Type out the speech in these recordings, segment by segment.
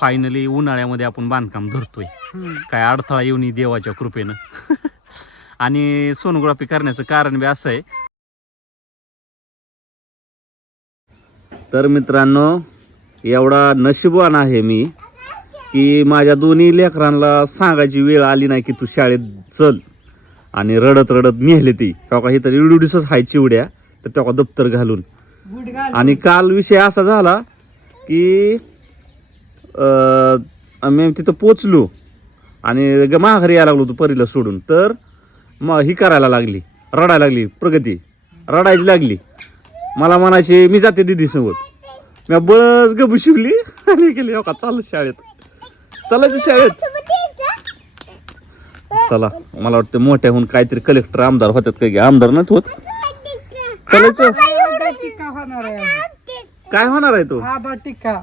Finally उन्हाळ्यामध्ये आपण बांधकाम धरतोय. काय अडथळा येऊन देवाच्या कृपेनं. आणि सोनोग्राफी करण्याचं कारण बी असं आहे. तर मित्रांनो एवढा नशीबवान आहे मी की माझ्या दोन्ही लेकरांना सांगायची वेळ आली नाही की तू शाळेत चल. आणि रडत रडत नेहले ती. तेव्हा ही तर इडुडीसच हाय चिवड्या. तर तेव्हा दप्तर घालून. आणि काल विषय असा झाला की आम्ही तिथं पोचलो. आणि ग- माघारी यायला लागलो होतो परीला सोडून. तर मग ही करायला लागली. रडायला लागली. प्रगती. रडायची लागली. मला म्हणायची मी जाते दिदी सोबत मी बळच गबू शिवली. आणि गेली हो का चालू शाळेत. चालायचं शाळेत. चला मला वाटतं मोठ्याहून काहीतरी कलेक्टर आमदार होतात काही आमदार नाही होत. चालायचं. काय होणार आहे तो? आबा टिक्का.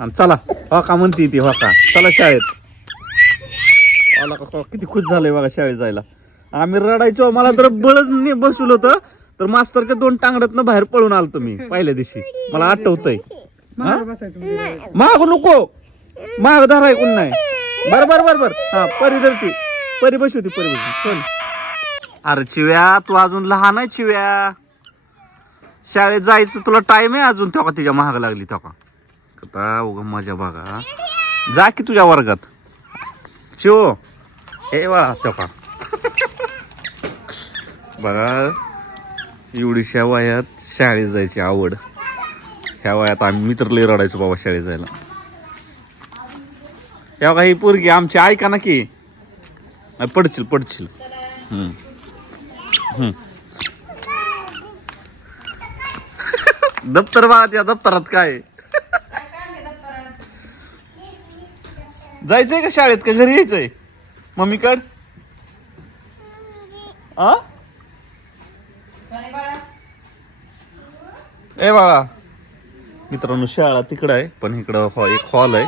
आणि चला हो का म्हणते ती हो का? चला शाळेत. आला का हो, किती खुश झालंय बघा शाळेत जायला. आम्ही रडायचो मला तर बळच बसवलं होतं. तर मास्तरच्या दोन टांगड्यातनं बाहेर पळून आलतो मी पहिल्या दिवशी. मला आठवतंय. माग नको. माग धराय कोण नाही. बर बर बर बर. हा परी धरती. परी बशी होती परी बशी चल. अरे चिव्या तू अजून लहान आहे चिव्या. शाळेत जायचं तुला टाइम आहे अजून तेव्हा तिच्या महाग लागली तेव्हा आता उगा मजा बघा. जा की तुझ्या वर्गात. शिव. हे वा तेव्हा बघा एवढीशा वयात शाळेत जायची आवड. ह्या वयात आम्ही मित्र लय रडायचो बाबा शाळेत जायला. या बघा ही पोरगी आमची ऐका ना की. पडशील पडशील. हम्म. हम्म. दप्तर बघा त्या दप्तरात काय आहे? जायचंय का शाळेत? का घरी यायचंय? मम्मीकड आ? ए बाळा. मित्रांनो शाळा तिकडं आहे पण इकडं हॉ एक हॉल आहे.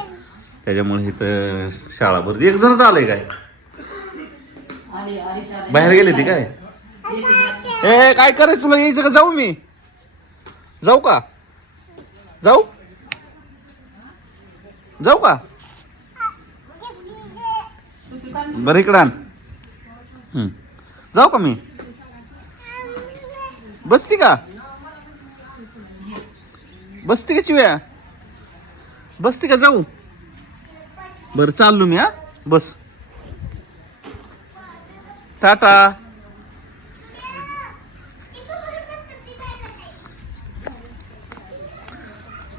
त्याच्यामुळे इथं शाळा भरती. एक जणच आलंय काय? बाहेर गेले ती काय? ए काय करायचं तुला? यायचं का? जाऊ मी. जाऊ का? जाऊ? जाऊ का? बरं इकडं आण. जाऊ का मी? बसती का? बसती का चिव्या? बसती का? जाऊ. बर चाललो मी हा. बस. टाटा.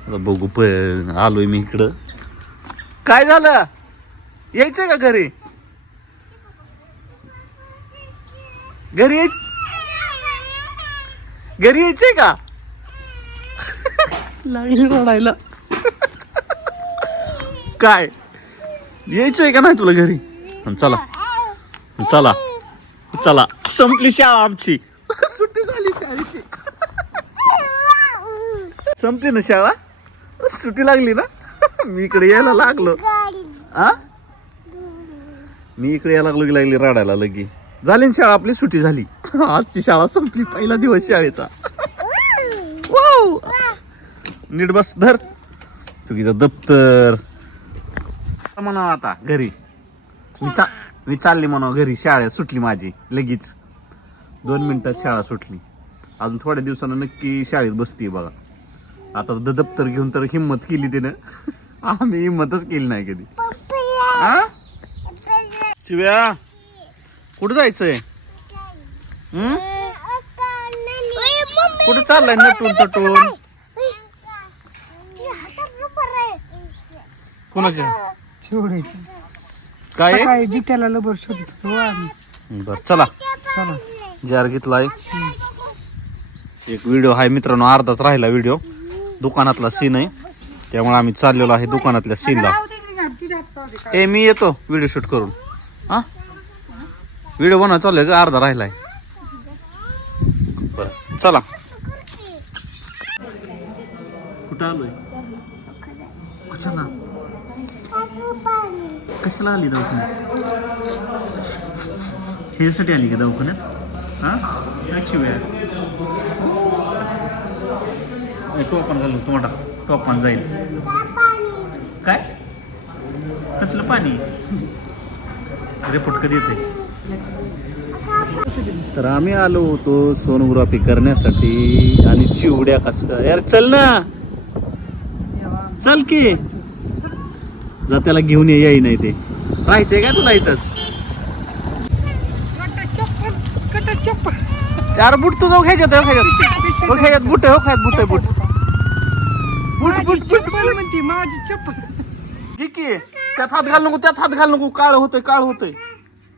आता बघू प आलोय मी इकडं. काय झालं? यायचंय का घरी? घरी घरी यायचंय का? लागली रडायला काय? यायचंय का नाही तुला घरी? चला. चला. चला. संपली शाळा आमची. सुट्टी झाली शाळेची. संपली ना शाळा? सुट्टी लागली ना? मी इकडे यायला लागलो. आ? मी इकडे यायला लागलो की लागली रडायला लगी. झाली शाळा आपली सुट्टी झाली. आजची शाळा संपली पहिला दिवस शाळेचा! नीट बस धर. तुझं दप्तर. म्हणा आता घरी. मी चा मी चालली म्हणा घरी. शाळेत सुटली माझी लगेच. दोन मिनिटात शाळा सुटली. अजून थोड्या दिवसानं नक्की शाळेत बसते बघा. आता द- दप्तर घेऊन तर हिंमत केली तिनं. आम्ही हिंमतच केली नाही कधी. हा शिव्या! कुठं जायचंय? कुठं चाललाय नटून तटून? कोणाच्या? शिवडायची काय? काय जित्याला लबर शोधत आम्ही. बर चला. चला. जार घेतलाय. एक व्हिडिओ आहे मित्रांनो अर्धाच राहिला व्हिडिओ. दुकानातला सीन आहे. त्यामुळे आम्ही चाललेलो आहे दुकानातल्या सीनला ए मी येतो व्हिडिओ शूट करून. हा? व्हिडिओ बनवा चाललोय का अर्धा राहिलाय. बर चला. कुठं आलोय? कुठं कशाला आली दवाखान्यात? ह्यासाठी आली का दवाखान्यात? हा? लक्ष्मी टोपण घालू तोंडा टोपण जाईल. काय? कसलं पाणी? रिपोर्ट कधी येते तर आम्ही आलो होतो सोनोग्राफी करण्यासाठी. आणि चिवड्या कस यार चल ना. चल की. जा त्याला घेऊन ये याई नाही ते. राहायचंय का तुला इथंच? चार बुट तू जाऊ खायच्यात हो बुट हो खायत बुट बुट. बुट बुट चप्पल म्हणते माझी चप्पल. घे की. त्यात हात घाल नको त्यात हात घाल नको. काळ होतंय काळ होतंय.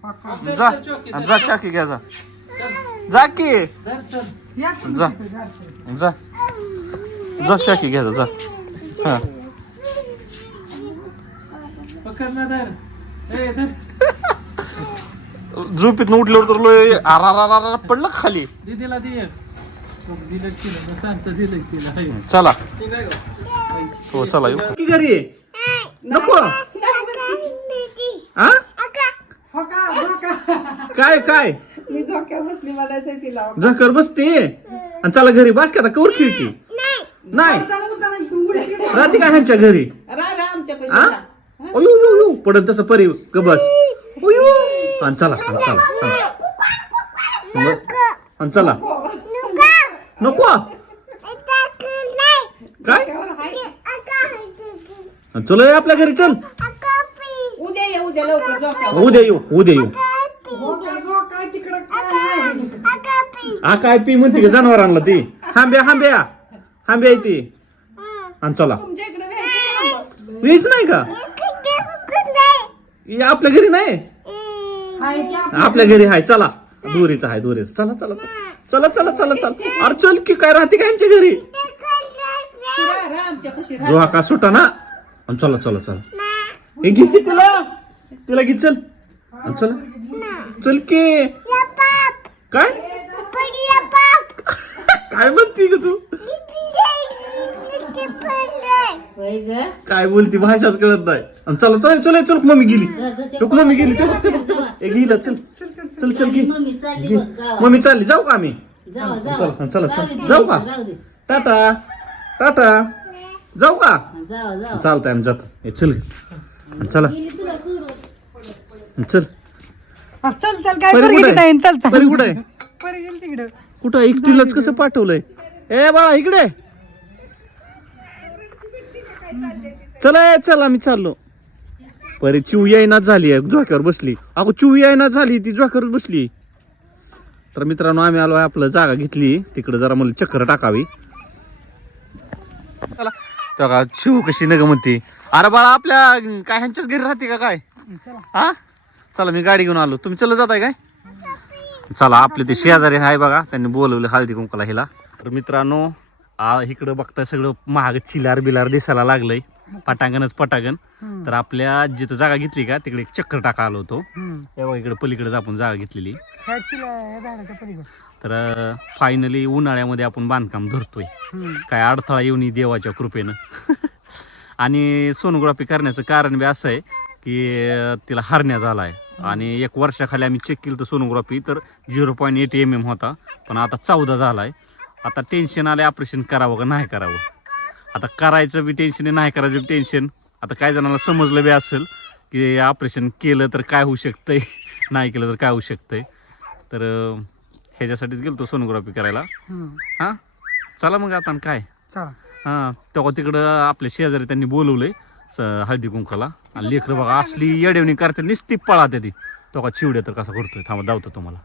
जा. जा चाकी घ्या जा. जा की. या जा. जा जा. चाकी घ्या जा. जा हा झोपीत उठल्यावर तर लोय आरा पडलं खाली. दिदीला दे. दिलं केलं. सांगतं दिलं केलं. चला. हो चला येऊ. घरी? नको. हा काय काय? मी झोक्या बसली म्हणायचं तिला. झकर बसते? आणि चला घरी बस का आता कवर खेळते? नाही. राहते का ह्यांच्या घरी? हा अयो यो यो पडत तसं परी ग बस. अयो. आणि चला आणि चला चला. मग- आणि चला. नको. काय? आणि चल ये आपल्या घरी चल. उद्या ये उद्या लवकर उद्या येऊ उद्या येऊ काय तिकडं काय आहे? हा काय पी म्हणते का जनावरांना ती? हांब्या हांब्या. हांब्या आहे ती. आणि चला. वीज नाही का? हे आपल्या घरी नाही? आहे आपल्या घरी? हाय. चला. दोरीचा हाय दोरीचा. चला चला. चला चला चला चला. अरे चल की काय राहते का यांच्या घरी? जो हा का सुटा ना? आणि चला चला चला. हे घे की तिला? तिला घे चल. आणि चला. चल की. काय? काय म्हणती ग तू? काय बोलती भाषाच कळत नाही. आणि चला चल चल चल मम्मी गेली. मम्मी गेली ते बघ ते बघ. ते बघ ए, गेलं चल चल चल घे. मम्मी चालली जाऊ का आम्ही? चला चला चल जाऊ का? टाटा टाटा. जाऊ का? चालतंय आम्ही जातो. ए, चल चला. चल. चल चल काय परी कुठे चल चल. परी कुठे आहे? तिकडं. कुठं एकटीलाच कसं पाठवलंय? ए बाळा इकडे. चला चल आम्ही चाललो. परी चिव यायनाच झाली आहे झोक्यावर बसली. अगो चिव यायनाच झाली ती झोक्यावर बसली. तर मित्रांनो आम्ही आलो आपलं जागा घेतली. तिकडे जरा मला चक्कर टाकावी. चला. का चिव कशी नग म्हणते? अरे बाळा आपल्या काय ह्यांच्याच घरी राहते का काय? हा? चला मी गाडी घेऊन आलो. तुम्ही चला जाताय काय? चला आपले ते शेजारी आहे बघा. त्यांनी बोलवलं हळदी कुंकाला हिला. तर मित्रांनो आ इकडं बघताय सगळं महाग चिलार बिलार दिसायला लागलंय. पटांगणच पटांगण. तर आपल्या जिथं जागा घेतली का तिकडे एक चक्कर टाका आलो होतो. हे बघा इकडे पलीकडे आपण जागा घेतलेली. तर फायनली उन्हाळ्यामध्ये आपण बांधकाम धरतोय. काय अडथळा येऊन देवाच्या कृपेनं. आणि सोनोग्राफी करण्याचं कारण बी असं आहे की तिला हरण्या झाला आहे आणि एक वर्षाखाली आम्ही चेक केलं तर सोनोग्राफी तर zero point eight M M होता. पण आता चौदा झाला आहे आता टेन्शन आलं ऑपरेशन करावं का नाही करावं? आता करायचं बी टेन्शन आहे नाही करायचं बी टेन्शन आता काय जणांना समजलं बी असेल की ऑपरेशन केलं तर काय होऊ शकतंय नाही केलं तर काय होऊ शकतंय. तर अं, ह्याच्यासाठीच गेलो सोनोग्राफी करायला. हां? चला मग आता काय? चला. हां तेव्हा तिकडं आपल्या शेजारी त्यांनी बोलवलंय. हळदी कुंकाला. आणि लेकरं बघा असली येडवणी करते निस्ती पळा ते. तो का चिवड्या तर कसा करतोय? थांबा धावतो तुम्हाला.